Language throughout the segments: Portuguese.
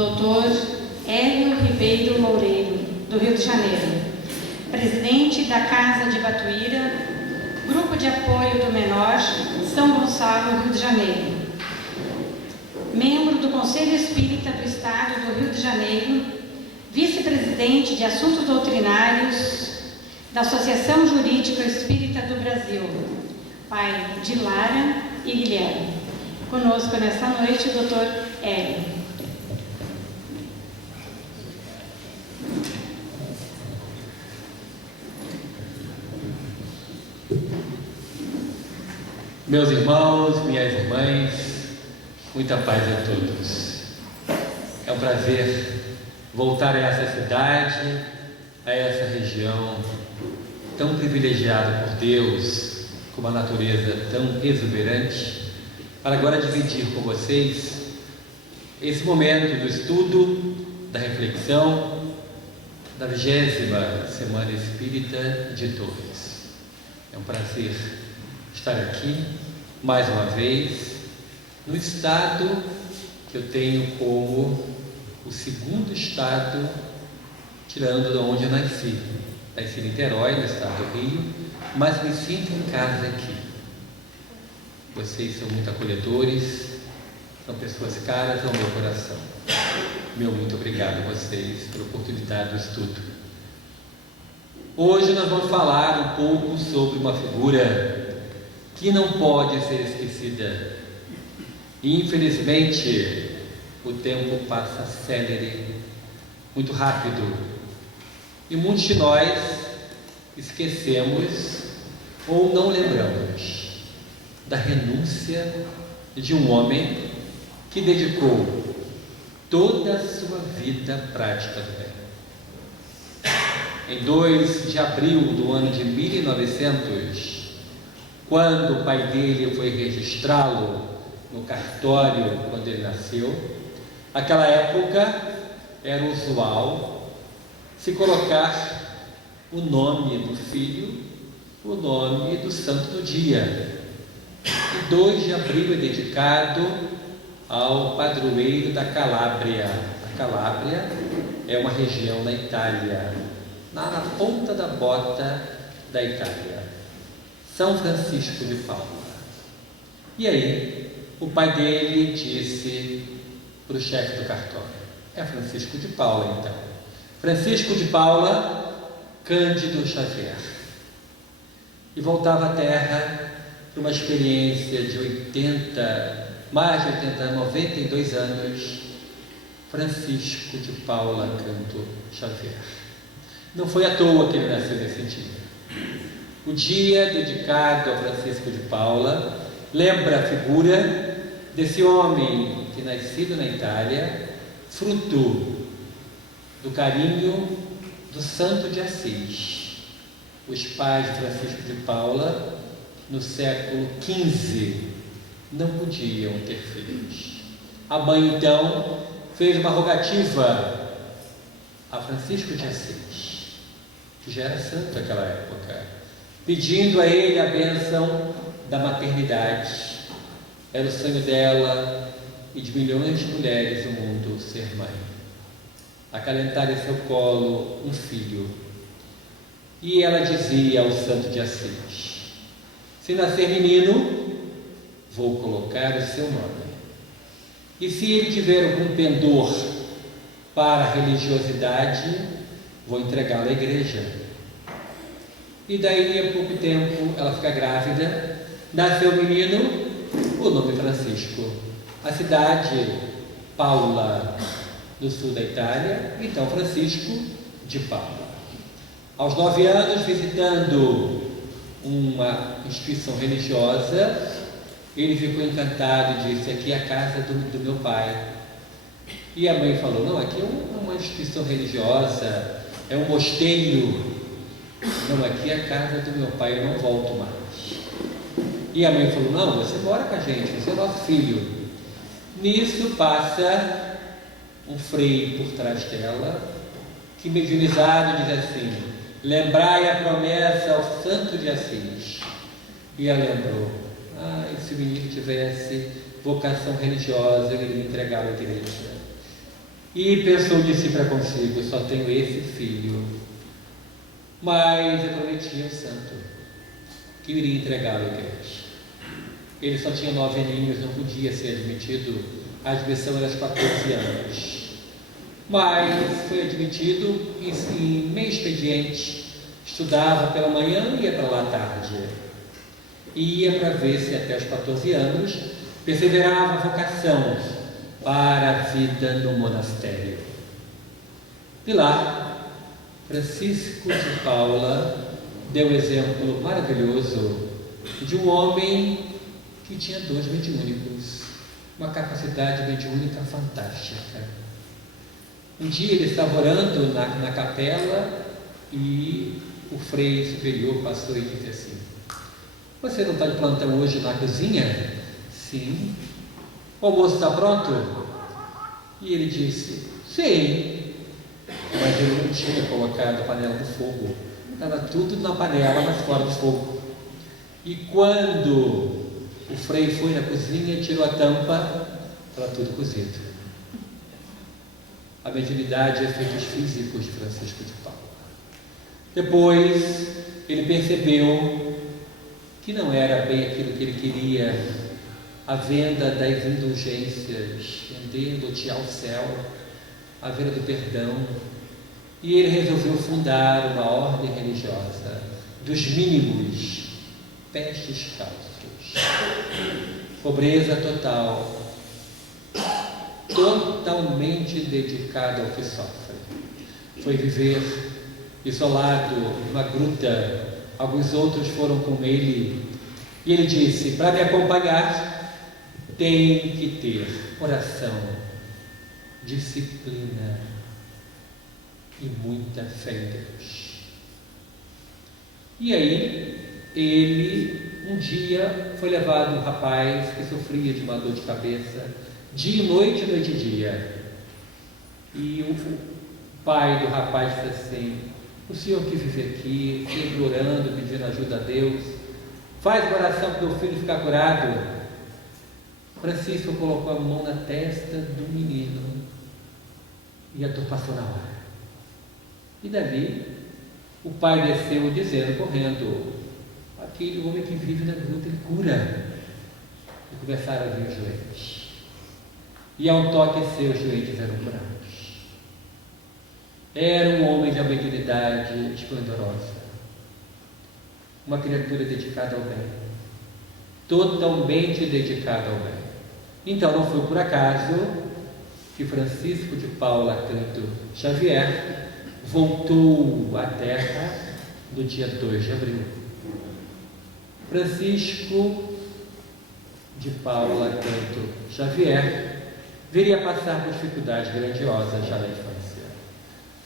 Dr. Hélio Ribeiro Loureiro, do Rio de Janeiro, presidente da Casa de Batuíra, Grupo de Apoio do Menor, São Gonçalo, Rio de Janeiro, membro do Conselho Espírita do Estado do Rio de Janeiro, vice-presidente de Assuntos Doutrinários da Associação Jurídica Espírita do Brasil, pai de Lara e Guilherme. Conosco nesta noite o Dr. Hélio. Meus irmãos, minhas irmãs, muita paz a todos. É um prazer voltar a essa cidade, a essa região tão privilegiada por Deus, com uma natureza tão exuberante, para agora dividir com vocês esse momento do estudo, da reflexão, da 20ª Semana Espírita de Torres. É um prazer estar aqui mais uma vez no estado que eu tenho como o segundo estado, tirando de onde eu nasci. Nasci em Niterói, no estado do Rio, mas me sinto em casa aqui. Vocês são muito acolhedores, são pessoas caras ao meu coração. Meu muito obrigado a vocês pela oportunidade do estudo. Hoje nós vamos falar um pouco sobre uma figura que não pode ser esquecida. Infelizmente, o tempo passa célere, muito rápido, e muitos de nós esquecemos ou não lembramos da renúncia de um homem que dedicou toda a sua vida à prática do bem. Em 2 de abril do ano de 1900, quando o pai dele foi registrá-lo no cartório quando ele nasceu, naquela época era usual se colocar o nome do filho, o nome do santo do dia. E 2 de abril é dedicado ao padroeiro da Calábria. A Calábria é uma região na Itália, na ponta da bota da Itália. São Francisco de Paula. E aí, o pai dele disse para o chefe do cartório: é Francisco de Paula, então. Francisco de Paula Cândido Xavier. E voltava à terra para uma experiência de 92 anos, Francisco de Paula Cândido Xavier. Não foi à toa que ele nasceu nesse dia. O dia dedicado a Francisco de Paula lembra a figura desse homem que, nascido na Itália, fruto do carinho do Santo de Assis. Os pais de Francisco de Paula, no século XV, não podiam ter filhos. A mãe, então, fez uma rogativa a Francisco de Assis, que já era santo naquela época, pedindo a ele a bênção da maternidade. Era o sonho dela e de milhões de mulheres do mundo ser mãe, acalentar em seu colo um filho. E ela dizia ao santo de Assis: se nascer menino, vou colocar o seu nome, e se ele tiver algum pendor para a religiosidade, vou entregá-lo à igreja. E daí a pouco tempo ela fica grávida, nasceu o menino, o nome Francisco. A cidade, Paula, no sul da Itália, então Francisco de Paula. Aos 9 anos, visitando uma instituição religiosa, ele ficou encantado e disse: aqui é a casa do meu pai. E a mãe falou: não, aqui é uma instituição religiosa, é um mosteiro. Não, aqui é a casa do meu pai, eu não volto mais. E a mãe falou: não, você mora com a gente, você é nosso filho. Nisso passa um frei por trás dela, que mediunizado diz assim: lembrai a promessa ao santo de Assis. E ela lembrou: se o menino tivesse vocação religiosa, ele me entregava à igreja. E pensou de si para consigo: só tenho esse filho. Mas eu prometi ao santo que eu iria entregá-lo à igreja. Ele só tinha 9 aninhos, não podia ser admitido. A admissão era aos 14 anos. Mas foi admitido em meio expediente. Estudava pela manhã e ia para lá à tarde. Ia para ver se até os 14 anos perseverava a vocação para a vida no monastério. E lá, Francisco de Paula deu um exemplo maravilhoso de um homem que tinha dons mediúnicos, uma capacidade mediúnica fantástica. Um dia ele estava orando na capela e o frei superior passou e disse assim: você não está de plantão hoje na cozinha? Sim. O almoço está pronto? E ele disse: sim. Mas ele não tinha colocado a panela no fogo. Estava tudo na panela, mas fora do fogo. E quando o frei foi na cozinha, tirou a tampa, estava tudo cozido. A mediunidade e efeitos físicos de Francisco de Paula. Depois ele percebeu que não era bem aquilo que ele queria, a venda das indulgências, vender, lotear o céu, a venda do perdão. E ele resolveu fundar uma ordem religiosa dos mínimos, pés descalços, pobreza total, totalmente dedicado ao que sofre. Foi viver isolado numa gruta. Alguns outros foram com ele e ele disse: para me acompanhar tem que ter oração, disciplina e muita fé em Deus. E aí ele um dia foi levado um rapaz que sofria de uma dor de cabeça dia e noite, noite e dia. E o pai do rapaz disse assim: o senhor que vive aqui, sempre orando, pedindo ajuda a Deus, faz uma oração para o meu filho ficar curado. Francisco colocou a mão na testa do menino e a dor passou na hora. E dali o pai desceu dizendo, correndo: aquele homem que vive na gruta, ele cura. E começaram a vir os doentes. E ao toque seu, os doentes eram curados. Era um homem de uma mediunidade esplendorosa, uma criatura dedicada ao bem, totalmente dedicada ao bem. Então não foi por acaso que Francisco de Paula Canto Xavier voltou à Terra no dia 2 de abril. Francisco de Paula Canto Xavier viria a passar por dificuldades grandiosas já na infância.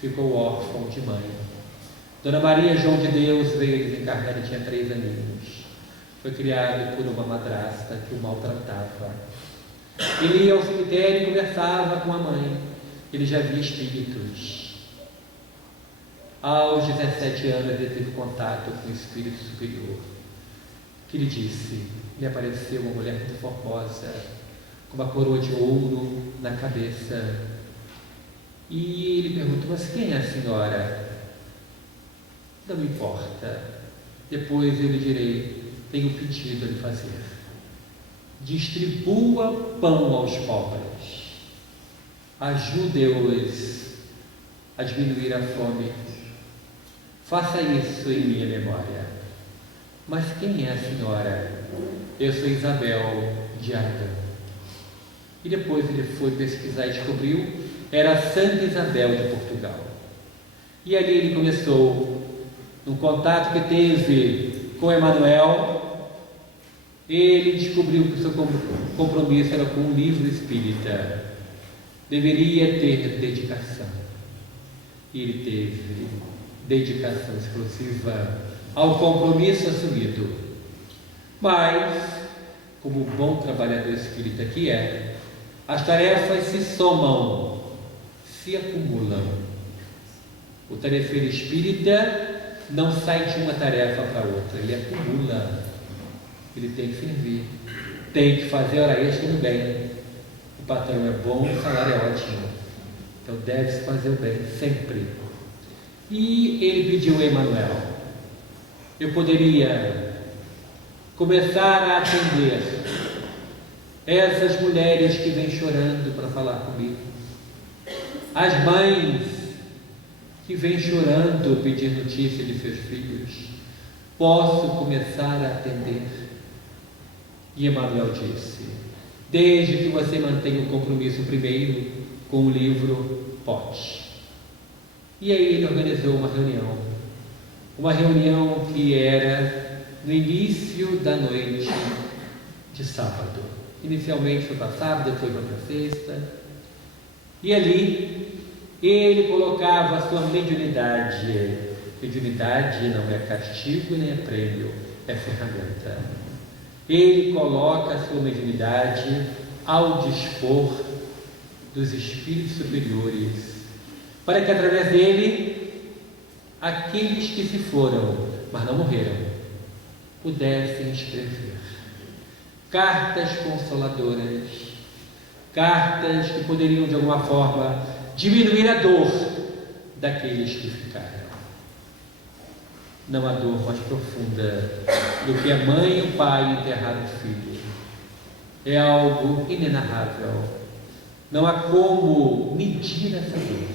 Ficou órfão de mãe. Dona Maria João de Deus veio desencarnar e tinha 3 aninhos. Foi criado por uma madrasta que o maltratava. Ele ia ao cemitério e conversava com a mãe. Ele já via espíritos. Aos 17 anos ele teve contato com o espírito superior, que lhe disse: lhe apareceu uma mulher muito formosa, com uma coroa de ouro na cabeça. E ele perguntou: mas quem é a senhora? Não me importa, depois eu lhe direi, tenho um pedido a lhe fazer. Distribua pão aos pobres, ajude-os a diminuir a fome, faça isso em minha memória. Mas quem é a senhora? Eu sou Isabel de Aragão. E depois ele foi pesquisar e descobriu: era Santa Isabel de Portugal. E ali ele começou, no contato que teve com Emmanuel, ele descobriu que o seu compromisso era com o livro espírita. Deveria ter dedicação. E ele teve dedicação exclusiva ao compromisso assumido. Mas, como bom trabalhador espírita que é, as tarefas se somam, se acumulam. O tarefeiro espírita não sai de uma tarefa para outra, ele acumula. Ele tem que servir, tem que fazer hora extra do bem. O patrão é bom, o salário é ótimo. Então deve-se fazer o bem sempre. E ele pediu a Emmanuel: eu poderia começar a atender essas mulheres que vêm chorando para falar comigo, as mães que vêm chorando pedir notícia de seus filhos. Posso começar a atender? E Emmanuel disse: desde que você mantenha o compromisso primeiro com o livro, pode. E aí ele organizou uma reunião que era no início da noite de sábado. Inicialmente foi para sábado, depois foi para sexta, e ali ele colocava a sua mediunidade. Mediunidade não é castigo nem é prêmio, é ferramenta. Ele coloca a sua mediunidade ao dispor dos espíritos superiores, para que através dele aqueles que se foram, mas não morreram, pudessem escrever cartas consoladoras, cartas que poderiam de alguma forma diminuir a dor daqueles que ficaram. Não há dor mais profunda do que a mãe e o pai enterrar o filho. É algo inenarrável. Não há como medir essa dor.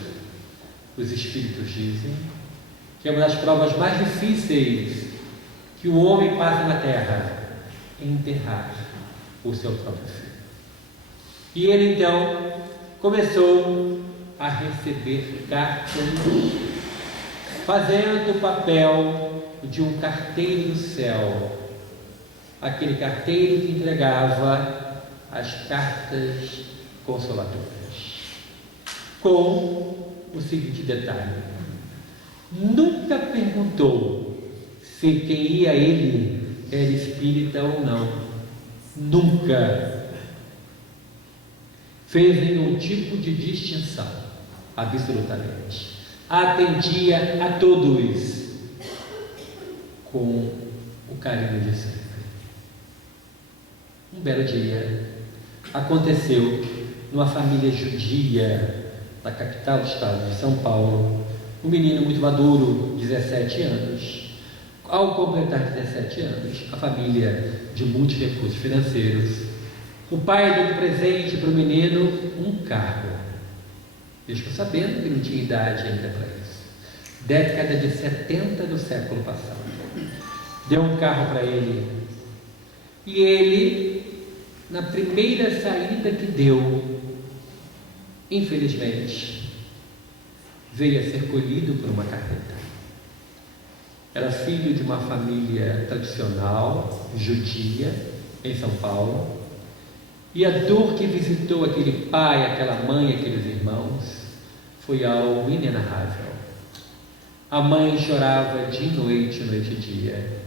Os espíritos dizem que é uma das provas mais difíceis que o homem passa na terra, é enterrar o seu próprio filho. E ele então começou a receber cartas, fazendo o papel de um carteiro do céu, aquele carteiro que entregava as cartas consoladoras, com o seguinte detalhe: nunca perguntou se quem ia a ele era espírita ou não. Nunca fez nenhum tipo de distinção, absolutamente. Atendia a todos com o carinho de sempre. Um belo dia aconteceu numa família judia da capital do estado de São Paulo, um menino muito maduro, 17 anos. Ao completar 17 anos, a família de muitos recursos financeiros, o pai deu de presente para o menino um carro. Eu estou sabendo que não tinha idade ainda para isso. Década de 70 do século passado. Deu um carro para ele. E ele, na primeira saída que deu, infelizmente, veio a ser colhido por uma carreta. Era filho de uma família tradicional, judia, em São Paulo, e a dor que visitou aquele pai, aquela mãe, aqueles irmãos, foi algo inenarrável. A mãe chorava de noite e dia.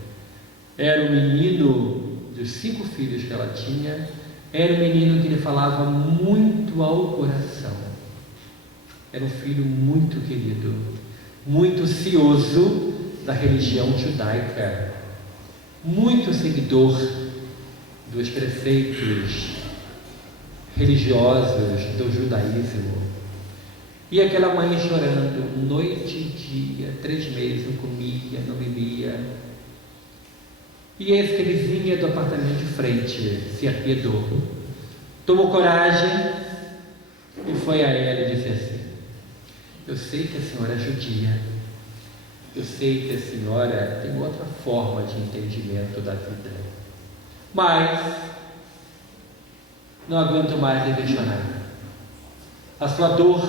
Era um menino, dos 5 filhos que ela tinha, era um menino que lhe falava muito ao coração. Era um filho muito querido, muito cioso da religião judaica, muito seguidor dos preceitos religiosos do judaísmo. E aquela mãe chorando noite e dia, 3 meses, não comia, não bebia. E esse que vizinha do apartamento de frente se apiedou, tomou coragem e foi a ela e disse assim: eu sei que a senhora é judia, eu sei que a senhora tem outra forma de entendimento da vida, mas não aguento mais lhe questionar. A sua dor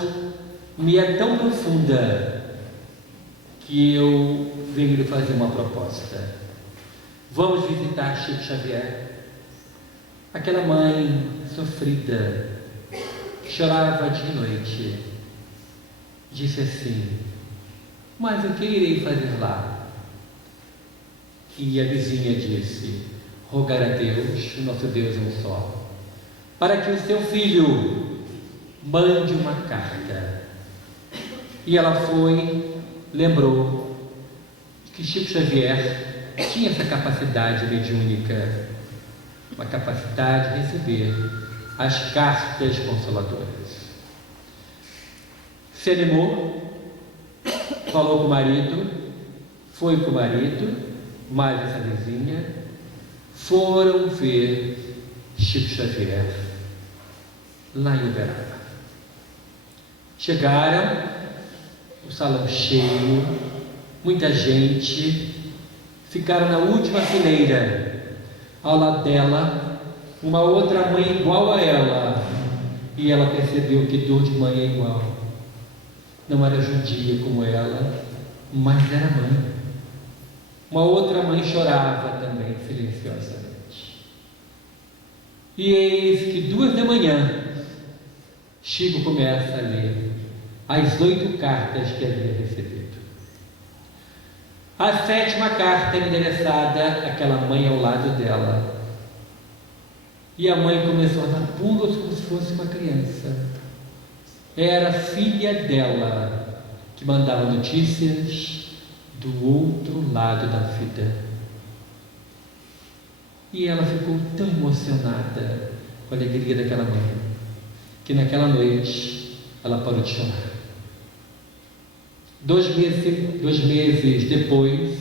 me é tão profunda que eu venho lhe fazer uma proposta. Vamos visitar Chico Xavier. Aquela mãe sofrida, chorava de noite, disse assim: mas o que irei fazer lá? E a vizinha disse: rogar a Deus, o nosso Deus é um só, para que o seu filho mande uma carta. E ela foi, lembrou que Chico Xavier tinha essa capacidade mediúnica, uma capacidade de receber as cartas consoladoras. se animou, falou com o marido, foi com o marido, mais essa vizinha, foram ver Chico Xavier lá em Uberaba. Chegaram, o salão cheio, muita gente, ficaram na última fileira, ao lado dela, uma outra mãe igual a ela, e ela percebeu que dor de mãe é igual. Não era judia como ela, mas era mãe. Uma outra mãe chorava também, silenciosamente. E eis que 2 da manhã, Chico começa a ler as 8 cartas que havia recebido. A 7ª carta era endereçada àquela mãe ao lado dela. E a mãe começou a dar pulos como se fosse uma criança. Era a filha dela que mandava notícias do outro lado da vida. E ela ficou tão emocionada com a alegria daquela mãe, que naquela noite ela parou de chorar. 2 meses depois,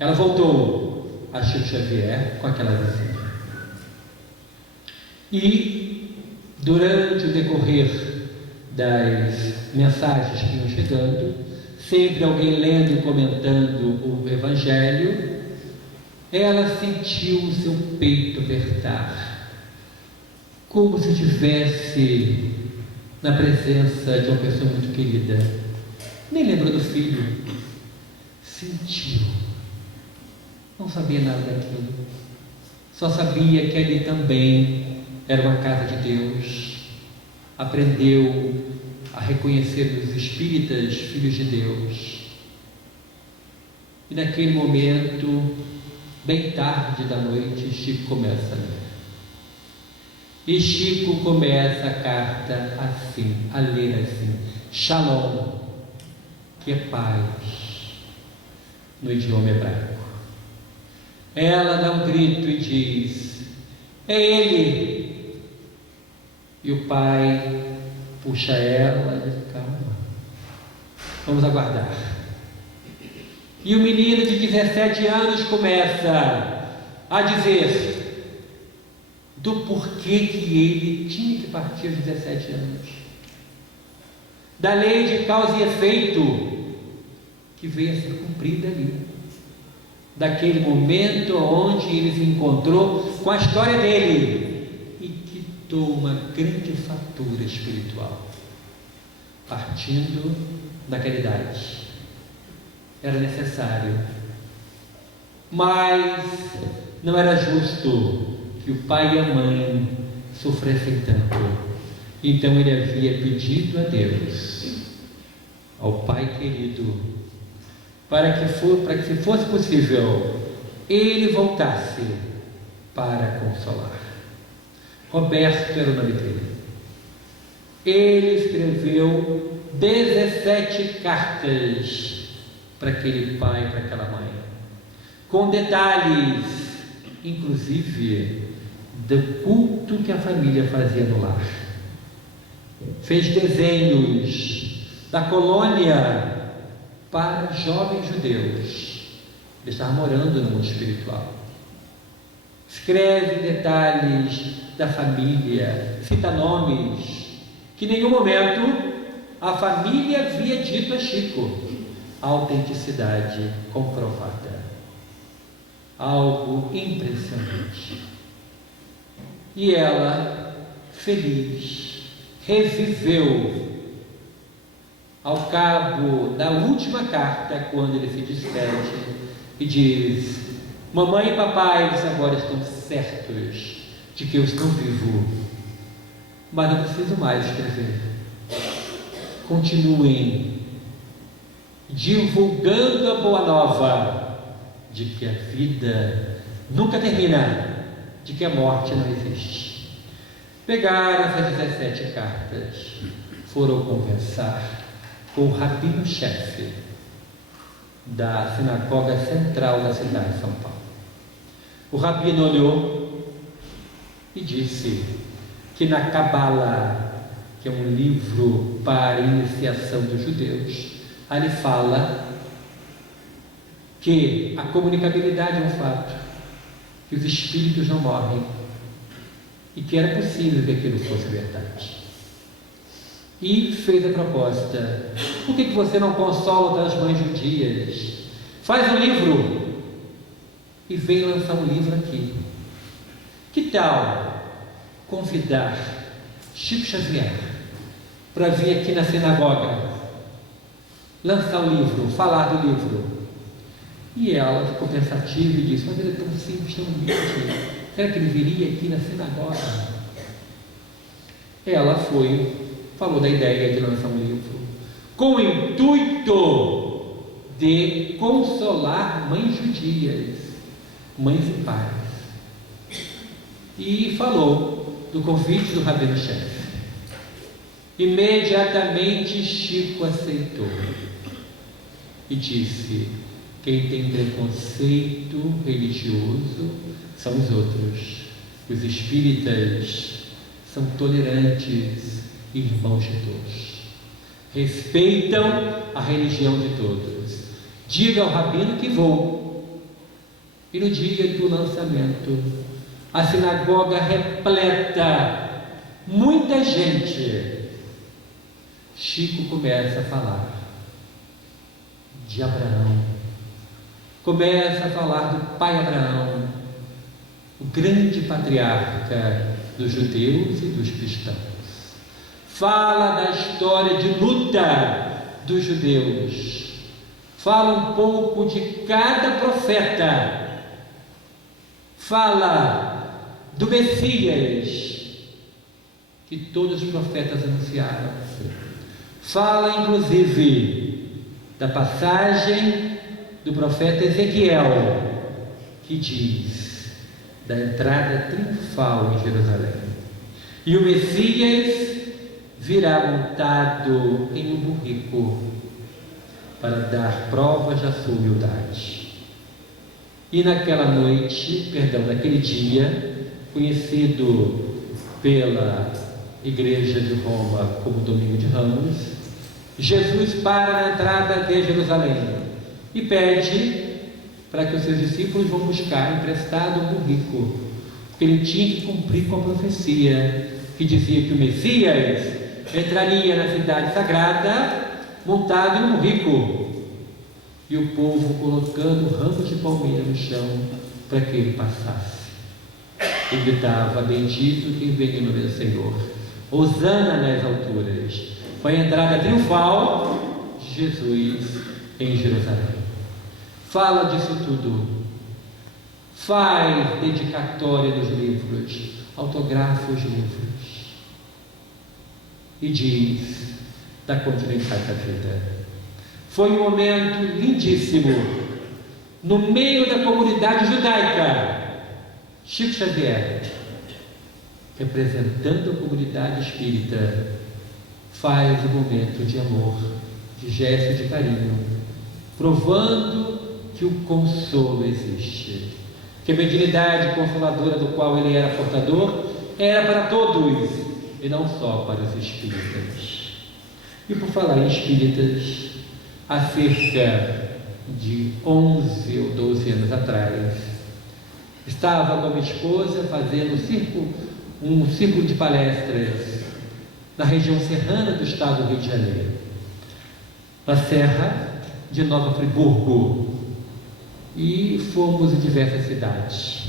ela voltou a Chico Xavier com aquela vizinha. E durante o decorrer das mensagens que iam chegando, sempre alguém lendo e comentando o Evangelho, ela sentiu o seu peito apertar, como se estivesse na presença de uma pessoa muito querida. Nem lembrou do filho, sentiu, não sabia nada daquilo, só sabia que ali também era uma casa de Deus. Aprendeu a reconhecer os espíritas filhos de Deus. E naquele momento, bem tarde da noite, Chico começa a ler. E Chico começa a carta assim, a ler assim: Shalom, que é paz, no idioma hebraico. Ela dá um grito e diz: é ele! E o pai puxa ela e diz: calma, vamos aguardar. E o menino de 17 anos começa a dizer do porquê que ele tinha que partir aos 17 anos, da lei de causa e efeito que veio a ser cumprida ali, daquele momento onde ele se encontrou com a história dele e quitou uma grande fatura espiritual, partindo da caridade. Era necessário, mas não era justo que o pai e a mãe sofressem tanto. Então ele havia pedido a Deus, ao Pai querido, para que se fosse possível, ele voltasse para consolar. Roberto era o nome dele. Ele escreveu 17 cartas para aquele pai e para aquela mãe, com detalhes, inclusive, do culto que a família fazia no lar. Fez desenhos da colônia para jovens judeus. Ele estava morando no mundo espiritual. Escreve detalhes da família, cita nomes que em nenhum momento a família havia dito a Chico. Autenticidade comprovada. Algo impressionante. E ela, feliz, reviveu ao cabo da última carta, quando ele se despede e diz: mamãe e papai, eles agora estão certos de que eu estou vivo, mas não preciso mais escrever. Continuem divulgando a boa nova de que a vida nunca termina, de que a morte não existe. Pegaram essas 17 cartas, foram conversar com o rabino-chefe da sinagoga central da cidade de São Paulo. O rabino olhou e disse que na Cabala, que é um livro para iniciação dos judeus, ali fala que a comunicabilidade é um fato, que os espíritos não morrem e que era possível que aquilo fosse verdade. E fez a proposta: por que você não consola as mães judias? Faz um livro e vem lançar um livro aqui. Que tal convidar Chico Xavier para vir aqui na sinagoga, lançar o livro, falar do livro? E ela ficou pensativa e disse: mas ele é tão simples, tão humilde, será que ele viria aqui na sinagoga? Ela foi, falou da ideia de lançar um livro com o intuito de consolar mães judias, mães e pais, e falou do convite do rabino-chefe. Imediatamente Chico aceitou e disse: quem tem preconceito religioso são os outros. Os espíritas são tolerantes, irmãos de todos, respeitam a religião de todos. Diga ao rabino que vou. E no dia do lançamento, a sinagoga repleta, muita gente. Chico começa a falar de Abraão, começa a falar do pai Abraão, o grande patriarca dos judeus e dos cristãos. Fala da história de luta dos judeus, fala um pouco de cada profeta, fala do Messias que todos os profetas anunciaram, fala inclusive da passagem do profeta Ezequiel, que diz da entrada triunfal em Jerusalém. E o Messias virá montado em um burrico para dar provas da sua humildade. E naquela noite, naquele dia, conhecido pela Igreja de Roma como Domingo de Ramos, Jesus para na entrada de Jerusalém e pede para que os seus discípulos vão buscar emprestado um burrico, porque ele tinha que cumprir com a profecia que dizia que o Messias entraria na cidade sagrada montado em um burrico, e o povo colocando ramos de palmeira no chão para que ele passasse. E gritava: bendito quem vem em nome do Senhor, hosana nas alturas. Foi a entrada triunfal de Jesus em Jerusalém. Fala disso tudo, faz dedicatória dos livros, autografa os livros e diz da continuidade da vida. Foi um momento lindíssimo no meio da comunidade judaica. Chico Xavier, representando a comunidade espírita, faz um momento de amor, de gesto de carinho, provando que o consolo existe, que a mediunidade consoladora do qual ele era portador era para todos e não só para os espíritas. E por falar em espíritas, há cerca de 11 ou 12 anos atrás, estava com a minha esposa fazendo um círculo de palestras na região serrana do estado do Rio de Janeiro, na Serra de Nova Friburgo, e fomos em diversas cidades.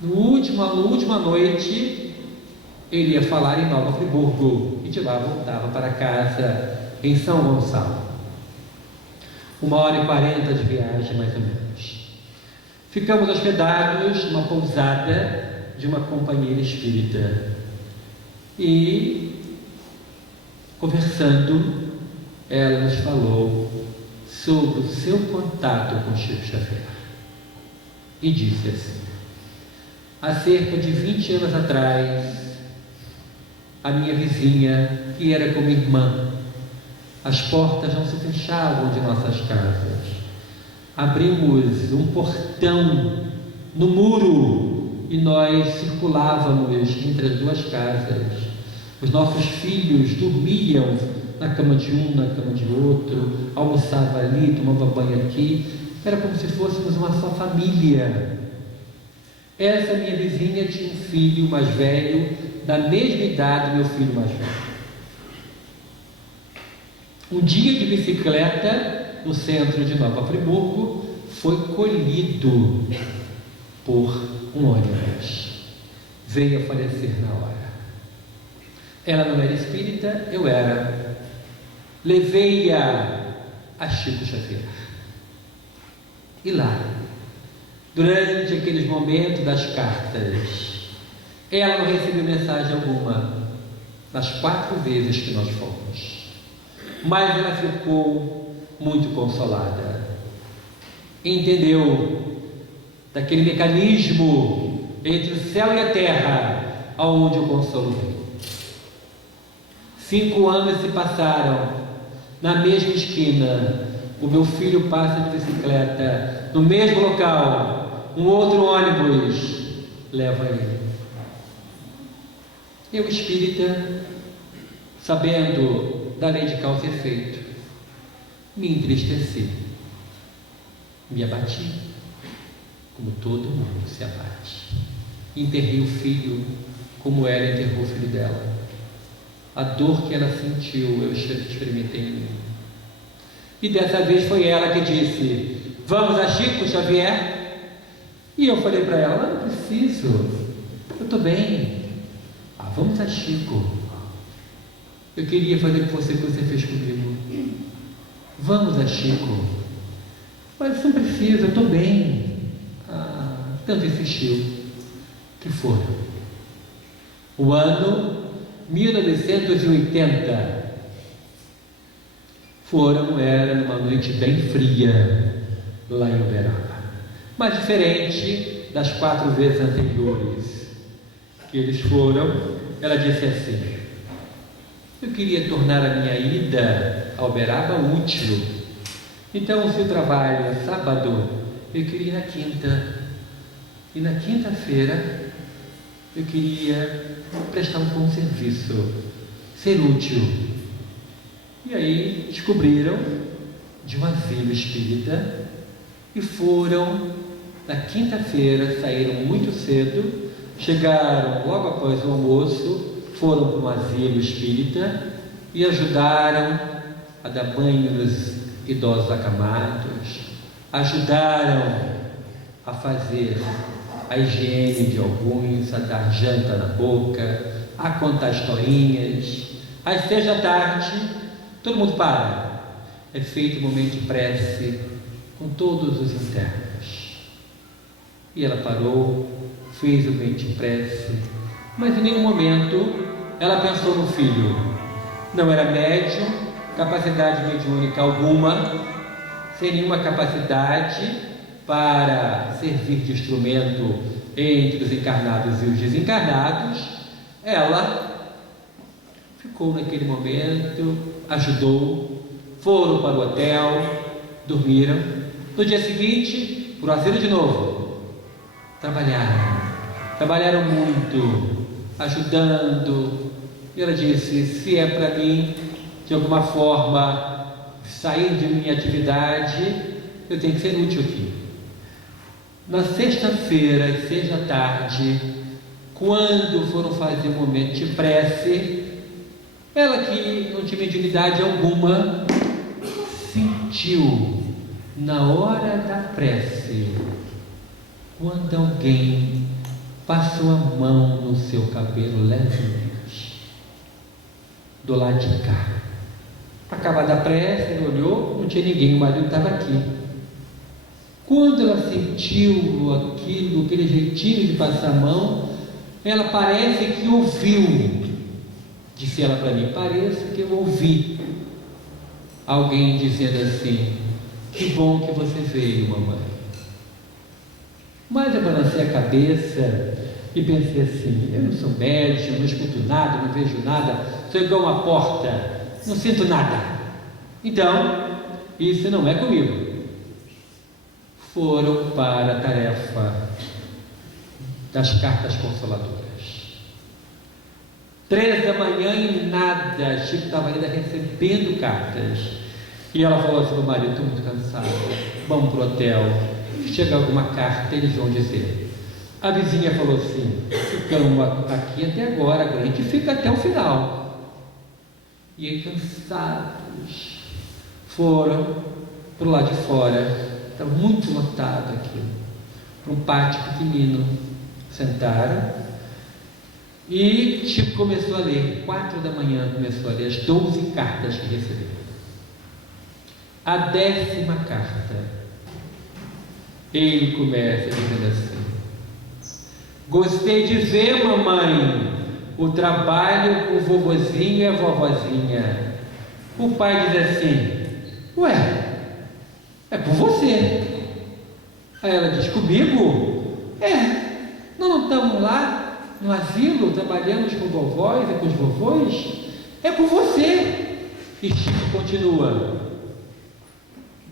Na última noite, ele ia falar em Nova Friburgo e de lá voltava para casa em São Gonçalo. 1h40 de viagem, mais ou menos. Ficamos hospedados numa pousada de uma companheira espírita e, conversando, ela nos falou sobre o seu contato com Chico Xavier e disse assim: há cerca de 20 anos atrás, a minha vizinha, que era como irmã, as portas não se fechavam de nossas casas. Abrimos um portão no muro e nós circulávamos entre as duas casas. Os nossos filhos dormiam na cama de um, na cama de outro, almoçava ali, tomava banho aqui. Era como se fôssemos uma só família. Essa minha vizinha tinha um filho mais velho, da mesma idade do meu filho mais velho. Um dia de bicicleta, no centro de Nova Friburgo, foi colhido por um ônibus. Veio a falecer na hora. Ela não era espírita, eu era. Levei-a a Chico Xavier. E lá, durante aqueles momentos das cartas, ela não recebeu mensagem alguma nas 4 vezes que nós fomos. Mas ela ficou muito consolada. Entendeu daquele mecanismo entre o céu e a terra, aonde o consolo veio. 5 anos se passaram na mesma esquina. O meu filho passa de bicicleta no mesmo local. Um outro ônibus leva ele. Eu, espírita, sabendo da lei de causa e efeito, me entristeci, me abati, como todo mundo se abate. Enterrei o filho como ela enterrou o filho dela. A dor que ela sentiu, eu experimentei em mim. E dessa vez foi ela que disse: vamos a Chico Xavier? E eu falei para ela: não preciso, eu estou bem. Vamos a Chico. Eu queria fazer com você o que você fez comigo. Vamos a Chico. Mas não precisa, eu estou bem. Tanto insistiu que foram. O ano 1980. Era numa noite bem fria lá em Uberaba, mas diferente das 4 vezes anteriores que eles foram. Ela disse assim: eu queria tornar a minha ida a Uberaba útil, então se o trabalho é sábado, eu queria ir na quinta, e na quinta-feira eu queria prestar um bom serviço, ser útil. E aí descobriram de um asilo espírita e foram na quinta-feira, saíram muito cedo, chegaram logo após o almoço, foram para um asilo espírita e ajudaram a dar banho nos idosos acamados, ajudaram a fazer a higiene de alguns, a dar janta na boca, a contar historinhas. Às 6 da tarde, todo mundo para. É feito um momento de prece com todos os internos. E ela parou, fez o momento de prece, mas em nenhum momento ela pensou no filho. Não era médium, capacidade mediúnica alguma, sem nenhuma capacidade para servir de instrumento entre os encarnados e os desencarnados. Ela ficou naquele momento, ajudou, foram para o hotel, dormiram. No dia seguinte, para o asilo de novo. Trabalharam muito, ajudando. E ela disse: se é para mim, de alguma forma, sair de minha atividade, eu tenho que ser útil aqui. Na sexta-feira, às 6 da tarde, quando foram fazer um momento de prece, ela, que não tinha mediunidade alguma, sentiu na hora da prece, quando alguém passou a mão no seu cabelo levemente, do lado de cá. Acabada a prece, ele olhou, não tinha ninguém, o marido estava aqui. Quando ela sentiu aquilo, aquele jeitinho de passar a mão, ela parece que ouviu. Disse ela para mim: parece que eu ouvi alguém dizendo assim: que bom que você veio, mamãe. Mas eu balancei a cabeça e pensei assim: eu não sou médium, não escuto nada, não vejo nada, sou igual uma porta, não sinto nada. Então, isso não é comigo. Foram para a tarefa das cartas consoladoras. 3 da manhã e nada. Chico estava ainda recebendo cartas. E ela falou assim para o marido: estou muito cansada, vamos para o hotel. Se chegar alguma carta, eles vão dizer. A vizinha falou assim: ficamos aqui até agora, a gente fica até o final. E aí, cansados, foram para o lado de fora. Estava muito lotado aquilo, para um pátio pequenino. Sentaram e Chico começou a ler. 4 da manhã começou a ler as 12 cartas que recebeu. A 10ª carta, ele começa dizendo assim: gostei de ver, mamãe, o trabalho com o vovozinho e a vovozinha. O pai diz assim: ué, é por você. Aí ela diz: comigo? Nós não estamos lá no asilo, trabalhamos com vovós e com os vovôs? É por você. E Chico continua: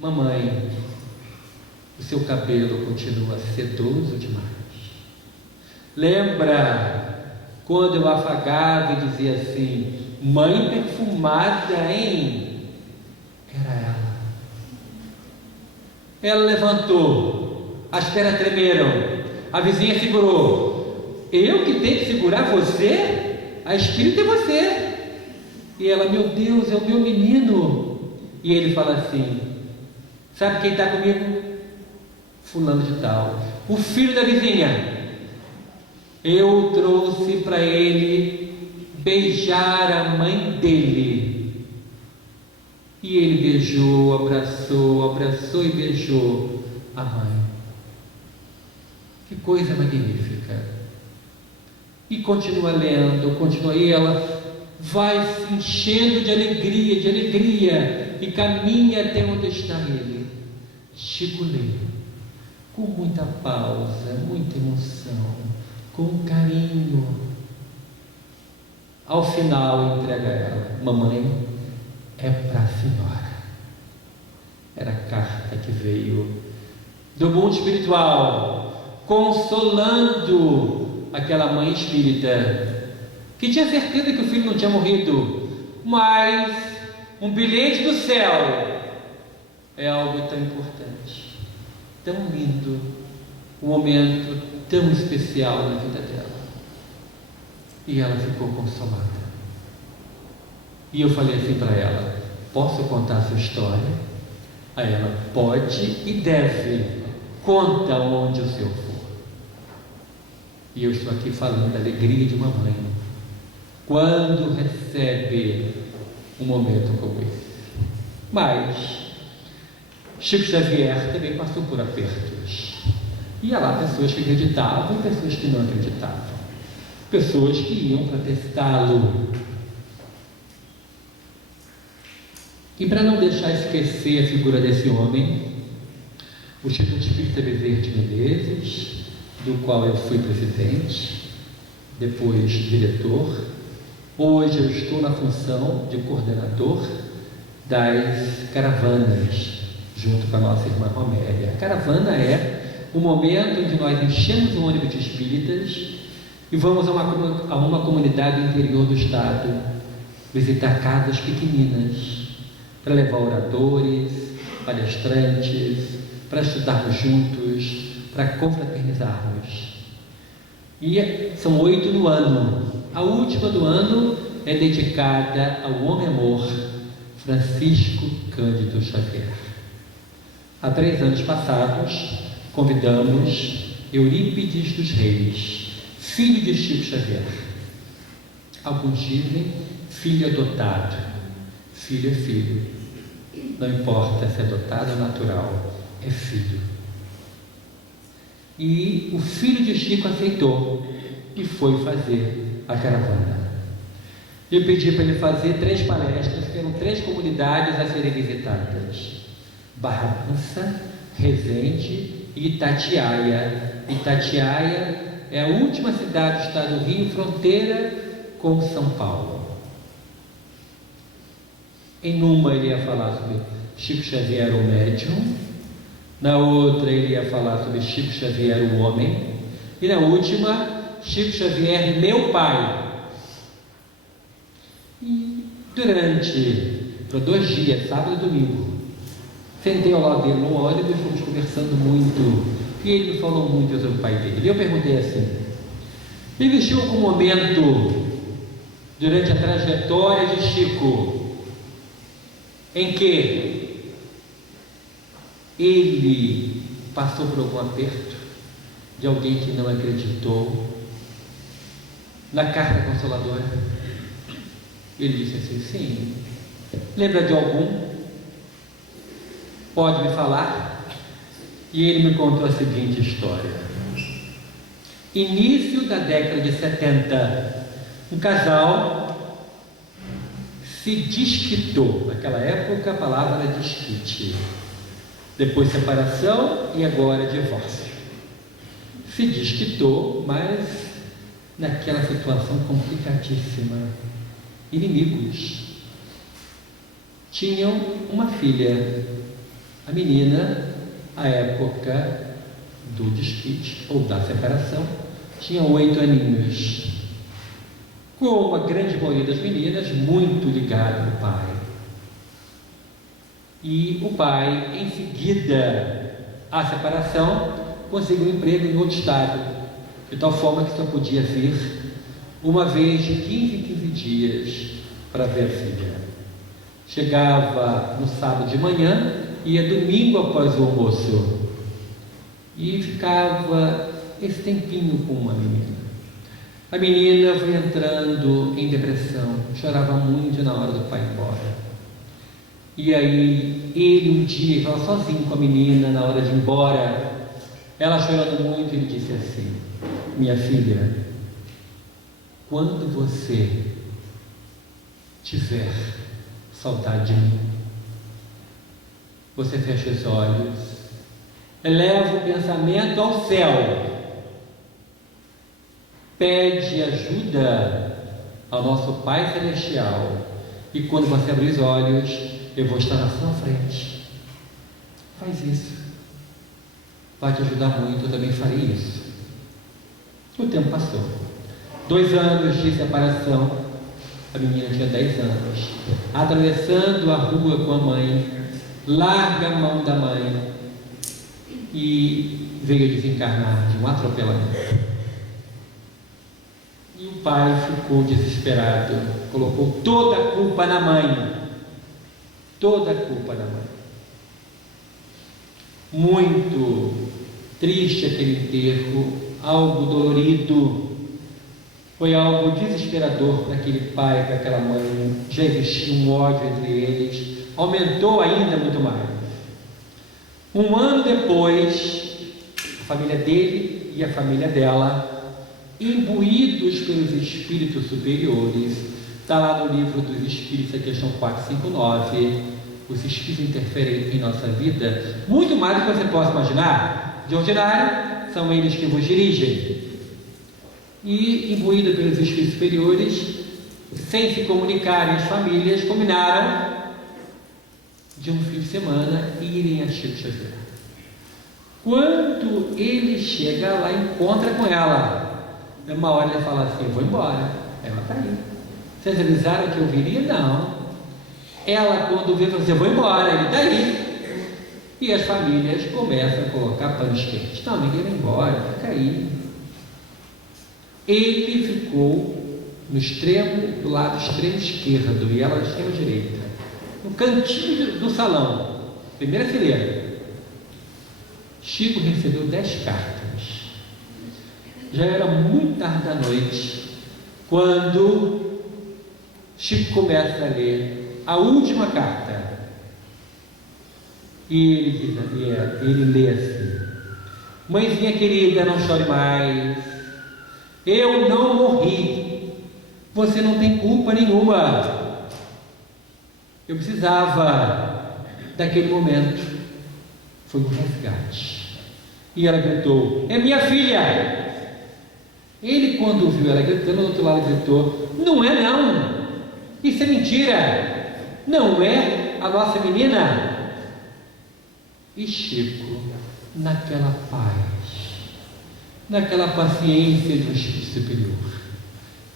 mamãe, o seu cabelo continua sedoso demais. Lembra quando eu afagava e dizia assim: mãe perfumada, hein? Era ela. Ela levantou, as pernas tremeram, a vizinha segurou. Eu que tenho que segurar você? A espírita é você. E ela: meu Deus, é o meu menino. E ele fala assim: sabe quem está comigo? Fulano de tal, o filho da vizinha. Eu trouxe para ele beijar a mãe dele. E ele beijou, abraçou e beijou a mãe. Que coisa magnífica. E continua lendo, continua, e ela vai se enchendo de alegria, e caminha até onde está ele. Chico lê, com muita pausa, muita emoção, com carinho. Ao final entrega a ela: mamãe, é para a senhora. Era a carta que veio do mundo espiritual, consolando aquela mãe espírita, que tinha certeza que o filho não tinha morrido, mas um bilhete do céu é algo tão importante, tão lindo, um momento tão especial na vida dela. E ela ficou consolada. E eu falei assim para ela: posso contar a sua história? Aí ela: pode e deve, conta onde o senhor for. E eu estou aqui falando da alegria de uma mãe quando recebe um momento como esse. Mas Chico Xavier também passou por apertos. Ia lá pessoas que acreditavam e pessoas que não acreditavam, pessoas que iam para testá-lo. E para não deixar esquecer a figura desse homem, o Instituto Espírita Bezerra de Menezes, do qual eu fui presidente, depois diretor, hoje eu estou na função de coordenador das caravanas, junto com a nossa irmã Romélia. A caravana é o momento em que nós enchemos um ônibus de espíritas e vamos a uma comunidade do interior do estado, visitar casas pequeninas, para levar oradores, palestrantes, para estudarmos juntos, para confraternizarmos. E são 8 no ano. A última do ano é dedicada ao homem-amor Francisco Cândido Xavier. Há 3 anos passados, convidamos Eurípides dos Reis, filho de Chico Xavier. Alguns dizem filho adotado. Filho é filho, não importa se é adotado ou natural, é filho. E o filho de Chico aceitou e foi fazer a caravana. Eu pedi para ele fazer 3 palestras, que eram 3 comunidades a serem visitadas: Barra Mansa, Resende e Itatiaia. Itatiaia é a última cidade do estado do Rio, fronteira com São Paulo. Em uma ele ia falar sobre Chico Xavier, o médium. Na outra ele ia falar sobre Chico Xavier, o homem. E na última, Chico Xavier, meu pai. Por 2 dias, sábado e domingo, sentei ao lado dele no ônibus, fomos conversando muito, e ele me falou muito sobre o pai dele. E eu perguntei assim: existiu algum momento durante a trajetória de Chico em que ele passou por algum aperto de alguém que não acreditou na carta consoladora? Ele disse assim: sim. Lembra de algum? Pode me falar? E ele me contou a seguinte história. Início da década de 70, um casal se desquitou. Naquela época a palavra era desquite. Depois separação e agora divórcio. Se desquitou, mas naquela situação complicadíssima. Inimigos. Tinham uma filha. A menina, à época do desquite ou da separação, tinha 8 aninhos. Como a grande maioria das meninas, muito ligada ao pai. E o pai, em seguida à separação, conseguiu um emprego em outro estado, de tal forma que só podia vir uma vez de 15 em 15 dias para ver a filha. Chegava no sábado de manhã, ia domingo após o almoço e ficava esse tempinho com a menina. A menina foi entrando em depressão, chorava muito na hora do pai ir embora. E aí ele um dia estava sozinho com a menina na hora de ir embora, ela chorando muito, ele disse assim: minha filha, quando você tiver saudade de mim, você fecha os olhos, eleva o pensamento ao céu, pede ajuda ao nosso Pai Celestial, e quando você abrir os olhos, eu vou estar na sua frente. Faz isso, vai te ajudar muito. Eu também farei isso. O tempo passou. 2 anos de separação. A menina tinha 10 anos, atravessando a rua com a mãe, larga a mão da mãe e veio desencarnar de um atropelamento. E o pai ficou desesperado, colocou toda a culpa na mãe, toda a culpa na mãe. Muito triste aquele enterro, algo dolorido. Foi algo desesperador para aquele pai, para aquela mãe. Já existia um ódio entre eles, aumentou ainda muito mais. 1 ano depois, a família dele e a família dela, imbuídos pelos espíritos superiores, está lá no livro dos Espíritos, a questão 459, os espíritos interferem em nossa vida, muito mais do que você possa imaginar. De ordinário, são eles que vos dirigem. E, imbuído pelos espíritos superiores, sem se comunicarem, as famílias combinaram de um fim de semana irem a Chico Xavier. Quando ele chega lá, encontra com ela. Uma hora ele fala assim: eu vou embora. Ela está aí. Vocês avisaram que eu viria? Não. Ela, quando vê, fala assim: eu vou embora. Ele está aí. E as famílias começam a colocar panos quentes. Não, ninguém vai embora, fica aí. Ele ficou no extremo, do lado extremo esquerdo, e ela no extremo direita, no cantinho do salão, primeira fileira. Chico recebeu 10 cartas. Já era muito tarde da noite, quando Chico começa a ler a última carta. E ele lê assim: mãezinha querida, não chore mais. Eu não morri. Você não tem culpa nenhuma. Eu precisava daquele momento. Foi um resgate. E ela gritou: é minha filha. Ele, quando viu ela gritando, do outro lado gritou: não é não. Isso é mentira. Não é a nossa menina. E Chico, naquela paz, naquela paciência do espírito superior,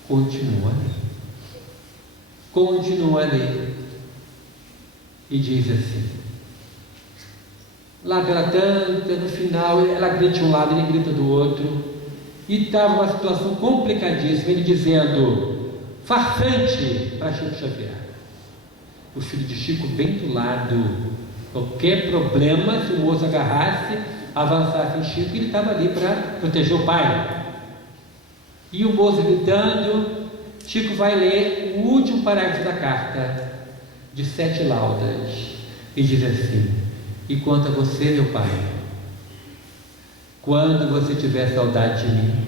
continua ali. continua a ler e diz assim: lá pela tanta, no final, ela grita de um lado, ele grita do outro, e estava uma situação complicadíssima, ele dizendo farsante para Chico Xavier. O filho de Chico bem do lado, qualquer problema, se o moço agarrasse, avançasse em Chico, ele estava ali para proteger o pai. E o moço gritando, Chico vai ler o último parágrafo da carta, de 7 laudas, e diz assim: e quanto a você, meu pai, quando você tiver saudade de mim,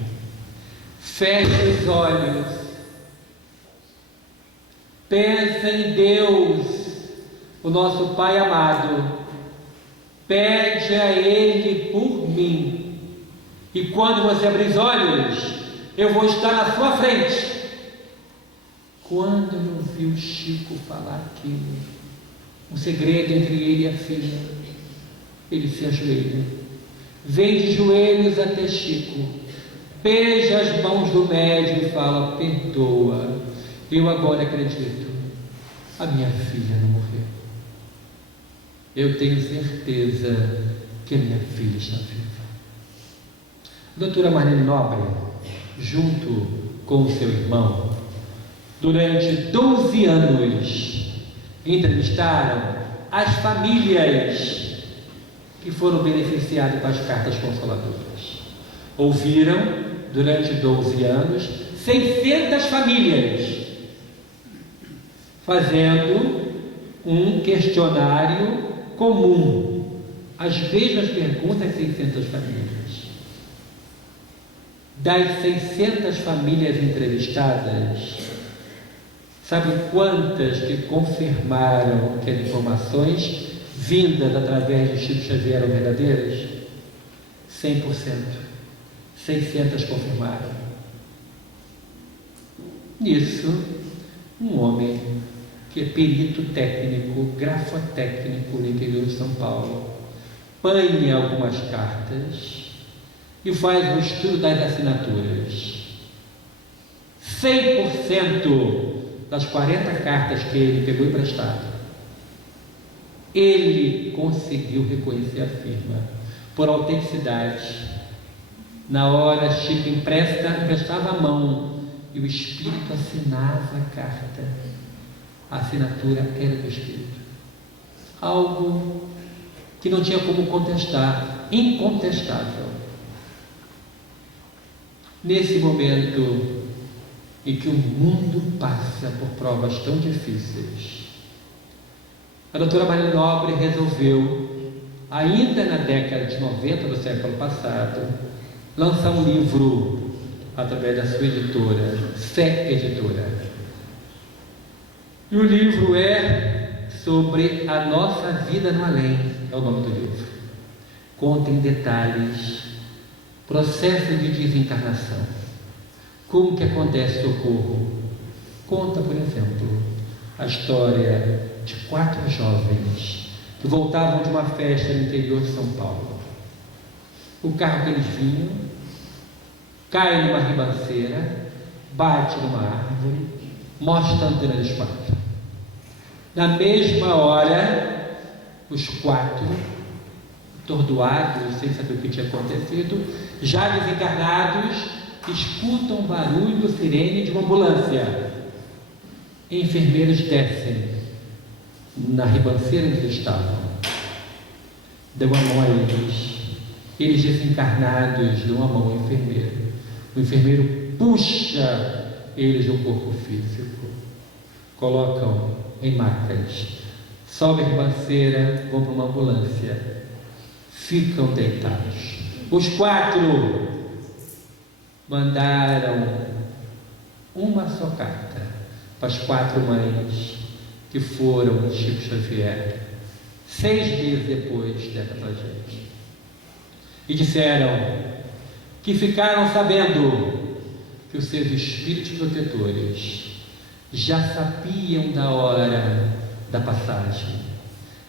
feche os olhos, pensa em Deus, o nosso Pai amado, pede a Ele por mim, e quando você abrir os olhos, eu vou estar na sua frente. Quando eu ouvi o Chico falar aquilo, um segredo entre ele e a filha, ele se ajoelha, vem de joelhos até Chico, beija as mãos do médium e fala: perdoa, eu agora acredito, a minha filha não morreu. Eu tenho certeza que a minha filha está viva. A doutora Marlene Nobre, junto com o seu irmão, durante 12 anos, entrevistaram as famílias que foram beneficiadas com as cartas consoladoras. Ouviram, durante 12 anos, 600 famílias, fazendo um questionário comum, as mesmas perguntas, 600 famílias. Das 600 famílias entrevistadas, sabe quantas que confirmaram que as informações vindas através de Chico Xavier eram verdadeiras? 100%. 600 confirmaram. Nisso, um homem que é perito técnico, grafotécnico no interior de São Paulo, apanha algumas cartas e faz um estudo das assinaturas. 100% das 40 cartas que ele pegou emprestado, ele conseguiu reconhecer a firma por autenticidade. Na hora, Chico emprestava a mão e o espírito assinava a carta. A assinatura era do espírito. Algo que não tinha como contestar, incontestável. Nesse momento em que o mundo passa por provas tão difíceis, a doutora Marlene Nobre resolveu, ainda na década de 90 do século passado, lançar um livro através da sua editora, Fé Editora. E o livro é sobre a nossa vida no além, é o nome do livro. Conta em detalhes processo de desencarnação, como que acontece o socorro. Conta, por exemplo, a história de 4 jovens que voltavam de uma festa no interior de São Paulo. O carro que eles vinham cai numa ribanceira, bate numa árvore, mostra a antena dos 4. Na mesma hora, os 4, atordoados, sem saber o que tinha acontecido, já desencarnados, escutam um barulho, sirene de uma ambulância. Enfermeiros descem na ribanceira onde eles estavam, dão a mão a eles desencarnados dão a mão ao enfermeiro. O enfermeiro puxa eles do corpo físico, colocam em macas, sobe a ribanceira, vão para uma ambulância, ficam deitados. Os 4 mandaram uma só carta para as 4 mães que foram de Chico Xavier 6 meses depois dessa tragédia, e disseram que ficaram sabendo que os seus espíritos protetores já sabiam da hora da passagem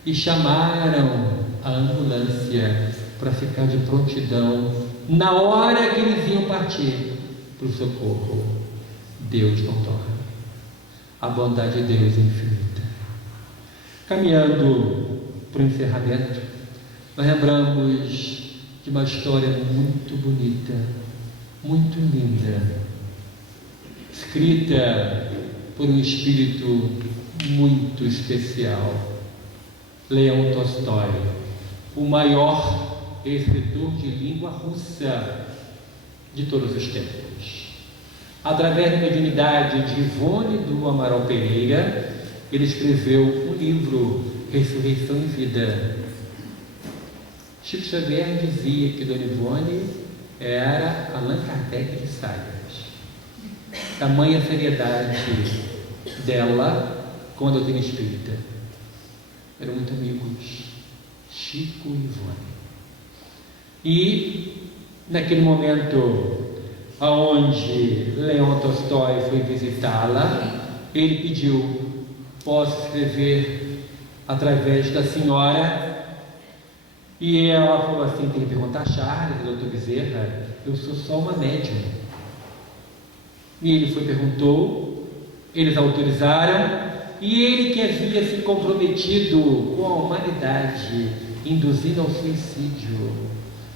e chamaram a ambulância para ficar de prontidão na hora que eles iam partir para o socorro. Deus não dorme. A bondade de Deus é infinita. Caminhando para o encerramento, nós lembramos de uma história muito bonita, muito linda, escrita por um espírito muito especial, Leão Tolstói, o maior escritor de língua russa de todos os tempos. Através da mediunidade de Ivone do Amaral Pereira, ele escreveu um livro, Ressurreição e Vida. Chico Xavier dizia que Dona Ivone era Allan Kardec de Sagres. Tamanha seriedade dela com a doutrina espírita. Eram muito amigos, Chico e Ivone. E naquele momento onde Leão Tolstói foi visitá-la, ele pediu: posso escrever através da senhora? E ela falou assim: tem que perguntar a Charles, doutor Bezerra, eu sou só uma médium. E ele foi, perguntou, eles autorizaram, e ele, que havia se comprometido com a humanidade, induzindo ao suicídio,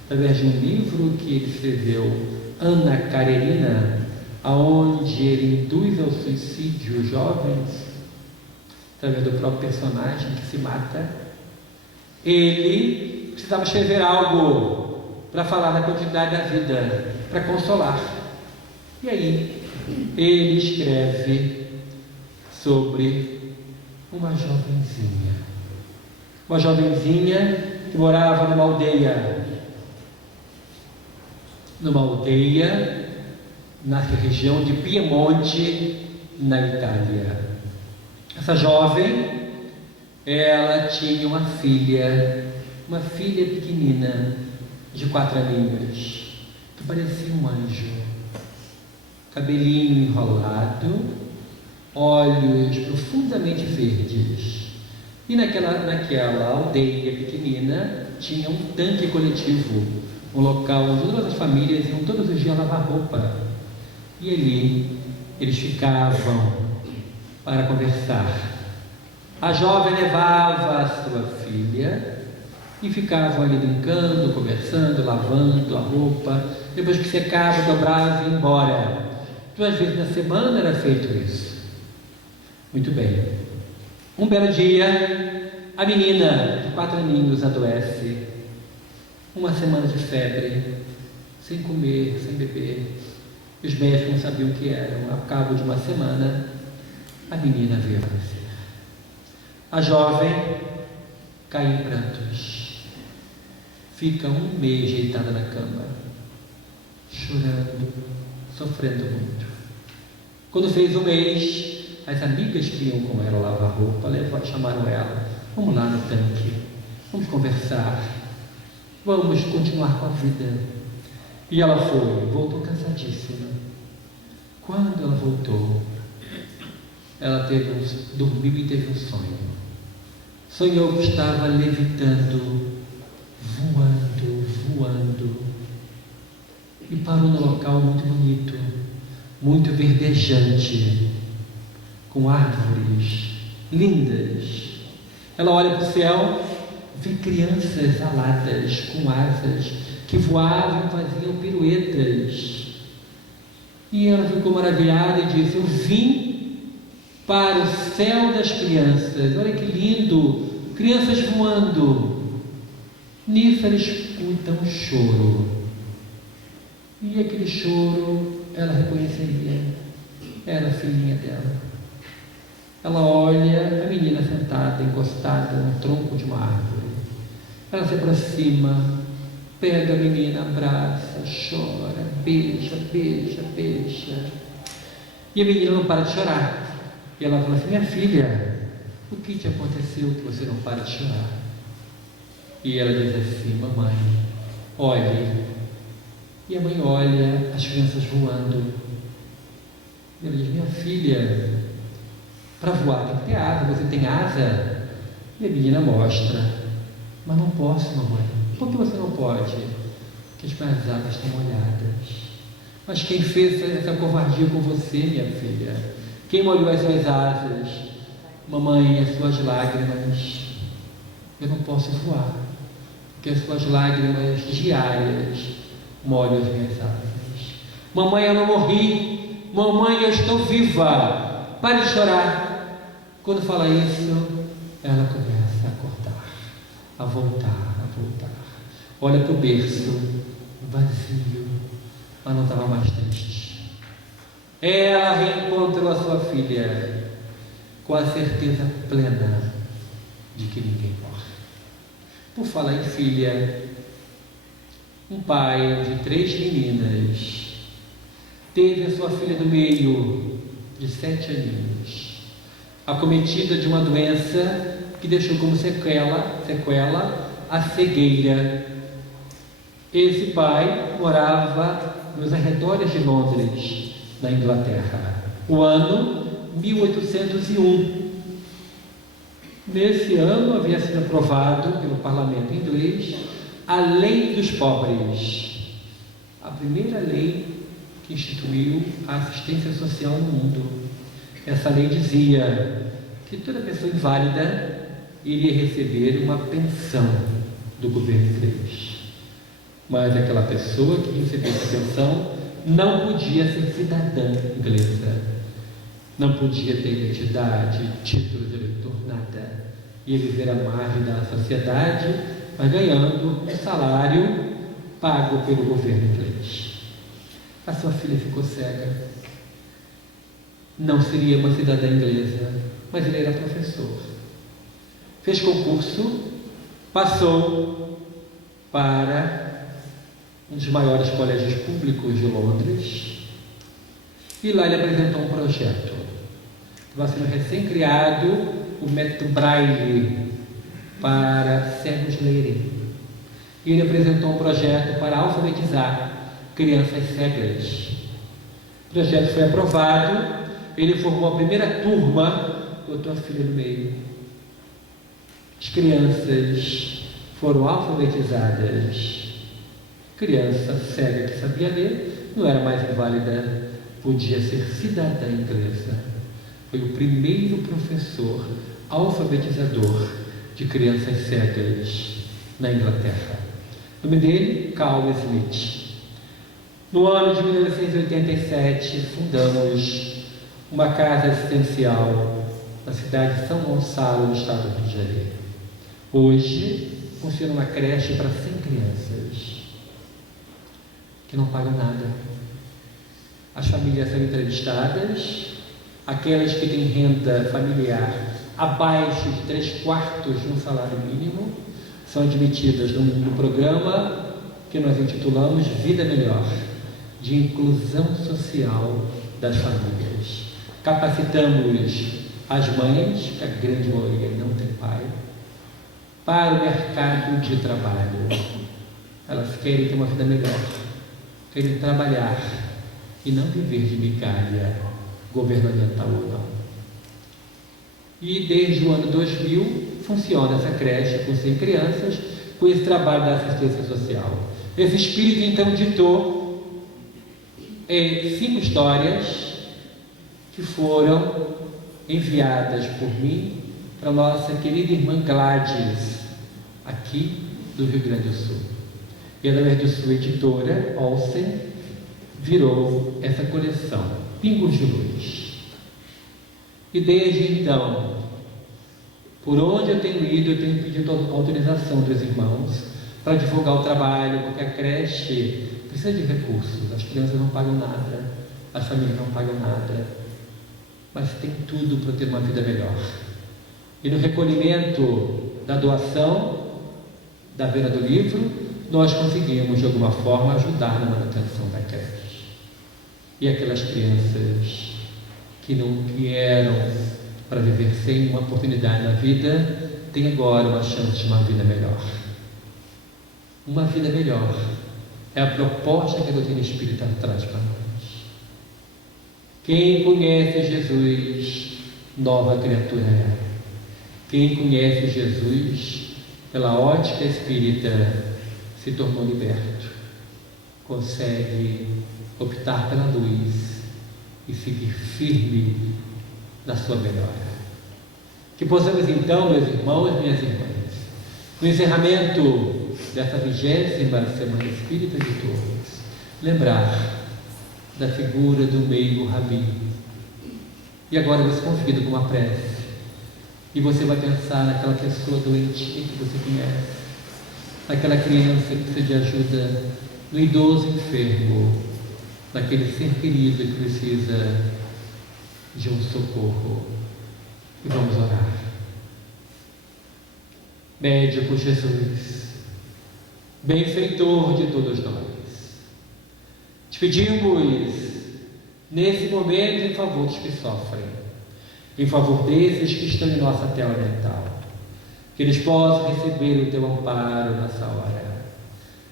através de um livro que ele escreveu, Ana Karenina, aonde ele induz ao suicídio jovens, através do próprio personagem que se mata, ele precisava escrever algo para falar da continuidade da vida, para consolar. E aí, ele escreve sobre uma jovenzinha que morava numa aldeia na região de Piemonte, na Itália. Essa jovem, ela tinha uma filha pequenina, de 4 aninhos, que parecia um anjo, cabelinho enrolado, olhos profundamente verdes. E naquela aldeia pequenina tinha um tanque coletivo, um local onde todas as famílias iam todos os dias lavar roupa. E ali eles ficavam para conversar. A jovem levava a sua filha e ficavam ali brincando, conversando, lavando a roupa. Depois que secava, dobrava e ia embora. 2 vezes na semana era feito isso. Muito bem. Um belo dia, a menina de 4 aninhos adoece. 1 semana de febre, sem comer, sem beber. Os médicos não sabiam o que eram. Ao cabo de 1 semana, a menina veio a falecer. A jovem cai em prantos. Fica 1 mês deitada na cama, chorando, sofrendo muito. Quando fez 1 mês, as amigas que iam com ela lavar roupa chamaram ela: vamos lá no tanque, vamos conversar, vamos continuar com a vida. E ela voltou cansadíssima. Quando ela voltou, ela dormiu e teve um sonho. Sonhou que estava levitando, voando, e parou num local muito bonito, muito verdejante, com árvores lindas. Ela olha para o céu, vê crianças aladas com asas que voavam e faziam piruetas. E ela ficou maravilhada e disse: eu vim para o céu das crianças, olha que lindo, crianças voando. Nisso ela escuta um choro, e aquele choro ela reconheceria, era a filhinha dela. Ela olha a menina sentada, encostada no tronco de uma árvore. Ela se aproxima, pega a menina, abraça, chora, beija. E a menina não para de chorar. E ela fala assim: minha filha, o que te aconteceu que você não para de chorar? E ela diz assim: mamãe, olhe. E a mãe olha as crianças voando. E ela diz: minha filha, para voar tem que ter asa, você tem asa? E a menina mostra: mas não posso, mamãe. Por que você não pode? Porque as minhas asas estão molhadas. Mas quem fez essa covardia com você, minha filha? Quem molhou as suas asas? Mamãe, as suas lágrimas. Eu não posso voar, porque as suas lágrimas diárias molham as minhas asas. Mamãe, eu não morri. Mamãe, eu estou viva. Pare de chorar. Quando fala isso, ela começa a acordar, a voltar, a voltar. Olha para o berço, vazio, mas não estava mais triste. Ela reencontrou a sua filha com a certeza plena de que ninguém morre. Por falar em filha, um pai de 3 meninas teve a sua filha do meio, de 7 aninhos, acometida de uma doença que deixou como sequela a cegueira. Esse pai morava nos arredores de Londres, na Inglaterra, o ano 1801. Nesse ano havia sido aprovado pelo parlamento inglês a Lei dos Pobres, a primeira lei que instituiu a assistência social no mundo. Essa lei dizia que toda pessoa inválida iria receber uma pensão do governo inglês, mas aquela pessoa que recebesse a pensão não podia ser cidadã inglesa, não podia ter identidade, título de eleitor, nada. Ia viver à margem da sociedade, mas ganhando um salário pago pelo governo inglês. A sua filha ficou cega. Não seria uma cidadã inglesa, mas ele era professor. Fez concurso, passou para um dos maiores colégios públicos de Londres, e lá ele apresentou um projeto. Estava sendo recém-criado o método Braille para cegos lerem. E ele apresentou um projeto para alfabetizar crianças cegas. O projeto foi aprovado, ele formou a primeira turma, botou a filha no meio. As crianças foram alfabetizadas. Criança cega que sabia ler, não era mais inválida, podia ser cidadã inglesa. Foi o primeiro professor alfabetizador de crianças cegas na Inglaterra. O nome dele, Carl Smith. No ano de 1987, fundamos uma casa assistencial na cidade de São Gonçalo, no estado do Rio de Janeiro. Hoje, funciona uma creche para 100 crianças que não pagam nada. As famílias são entrevistadas, aquelas que têm renda familiar abaixo de 3/4 de um salário mínimo são admitidas no programa que nós intitulamos Vida Melhor, de inclusão social das famílias. Capacitamos as mães, que a grande maioria não tem pai, para o mercado de trabalho. Elas querem ter uma vida melhor, querem trabalhar e não viver de migalha governamental ou não. E desde o ano 2000 funciona essa creche com 100 crianças, com esse trabalho da assistência social. Esse espírito então ditou 5 histórias que foram enviadas por mim para nossa querida irmã Gladys, aqui do Rio Grande do Sul. E através de sua editora, Olsen, virou essa coleção, Pingos de Luz. E desde então, por onde eu tenho ido, eu tenho pedido autorização dos irmãos para divulgar o trabalho, porque a creche precisa de recursos, as crianças não pagam nada, as famílias não pagam nada, mas tem tudo para ter uma vida melhor. E no recolhimento da doação da Venda do Livro, nós conseguimos de alguma forma ajudar na manutenção da creche. E aquelas crianças que não vieram para viver sem uma oportunidade na vida, têm agora uma chance de uma vida melhor. Uma vida melhor é a proposta que a doutrina espírita traz para nós. Quem conhece Jesus, nova criatura é. Quem conhece Jesus, pela ótica espírita, se tornou liberto, consegue optar pela luz e seguir firme na sua melhora. Que possamos então, meus irmãos e minhas irmãs, no encerramento dessa 20ª Semana Espírita de Todos, lembrar da figura do meigo Rabi. E agora você convida com uma prece. E você vai pensar naquela pessoa doentinha que você conhece, naquela criança que precisa de ajuda, no idoso enfermo, naquele ser querido que precisa de um socorro. E vamos orar. Médico Jesus, benfeitor de todos nós, te pedimos nesse momento em favor dos que sofrem, em favor desses que estão em nossa tela mental, que eles possam receber o teu amparo nessa hora,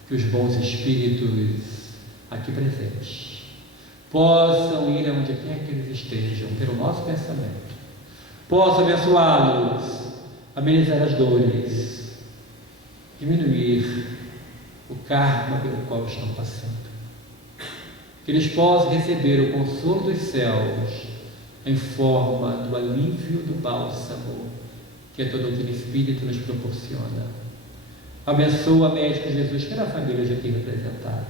que os bons espíritos aqui presentes possam ir aonde quer que eles estejam, pelo nosso pensamento, possam abençoá-los, amenizar as dores, diminuir o karma pelo qual estão passando, que eles possam receber o consolo dos céus em forma do alívio do bálsamo que a tua doutrina espírita nos proporciona. Abençoa, médico Jesus, pela família já aqui representada.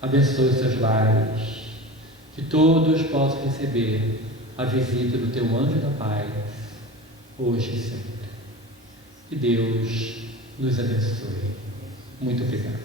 Abençoe os seus lares, que todos possam receber a visita do teu anjo da paz, hoje e sempre. Que Deus nos abençoe. Muito obrigado.